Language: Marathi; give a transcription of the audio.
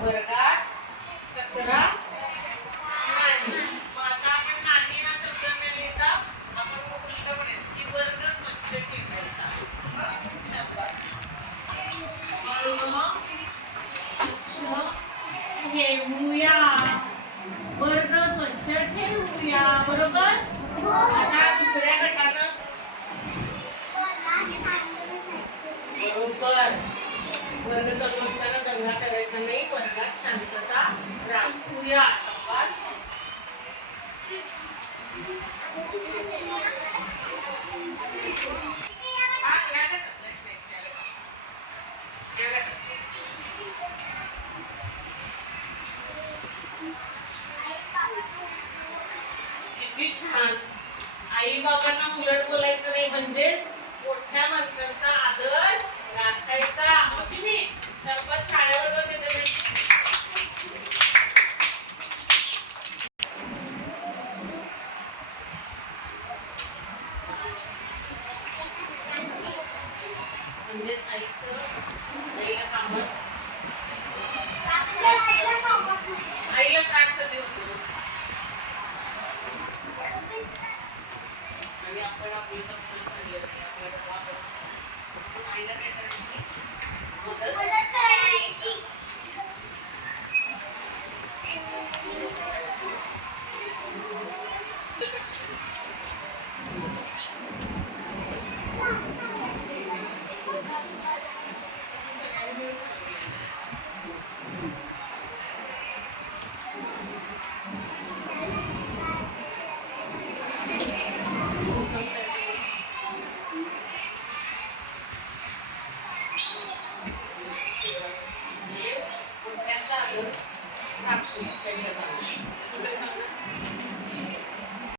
वर्गात कचरा नाही. मग आता आपण नाही हा शब्द न लिहिता आपण उलट म्हणायचं की वर्ग स्वच्छ ठेवायचा. हं? शाबास. वर्ग स्वच्छ ठेवूया. वर्ग स्वच्छ ठेवूया. बरोबर आता दुसऱ्या गटानं बरोबर वर्ग चालू असताना दंगा करायचा नाही. वर्गात शांतता राखूया. किती छान. आई बाबांना उलट बोलायचं नाही. म्हणजेच मोठ्या माणसांचा आदर म्हणजेच आईचं आईला कामं. आईला त्रास कधी होतो? आणि आपण आपली तब्येत